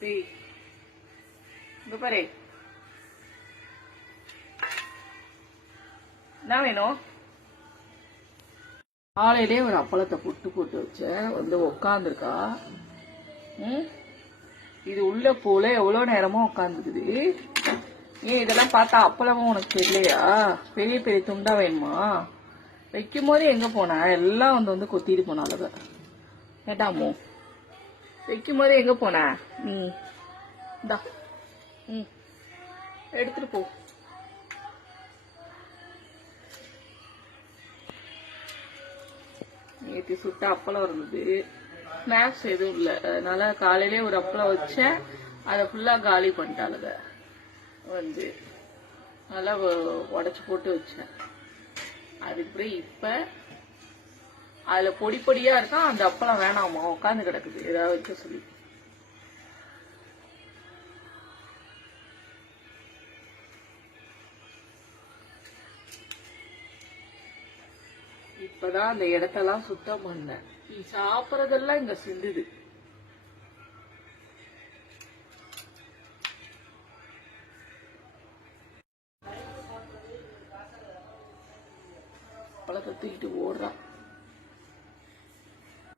டேய் இங்க பாரு, என்ன வேணும்? காலையிலே ஒரு அப்பளத்தை புட்டு போட்டு வச்சேன், வந்து உக்காந்துருக்கா. இது உள்ள போல எவ்வளவு நேரமா உட்காந்துக்குது. ஏன் இதெல்லாம் பார்த்தா அப்பளமும் உனக்கு தெரியலையா? பெரிய பெரிய துண்டா வேணுமா? வைக்கும் போது எங்க போன? எல்லாம் வந்து கொத்திட்டு போனாலுங்க. கேட்டாமோ வைக்கும் போது எங்க போன? இந்தா எடுத்துட்டு போ. நேற்று சுட்ட அப்பளம் இருந்தது, ஸ்நாக்ஸ் எதுவும் இல்லை, அதனால காலையிலே ஒரு அப்பளம் வச்சேன், அதை ஃபுல்லா காலி பண்ணிட்டாளுங்க. வந்து நல்லா உடச்சி போட்டு வச்சேன். அதுக்கப்புறம் இப்ப அதுல பொடி பொடியா இருக்கா, அந்த அப்பளம் வேணாமா, உட்காந்து கிடக்குது, ஏதாவது வைக்க சொல்லி. இப்பதான் அந்த இடத்தெல்லாம் சுத்தம் பண்ணேன். நீ சாப்பிடறதெல்லாம் இங்க சிந்துது. பழத்தை தூக்கிட்டு ஓடுறான்.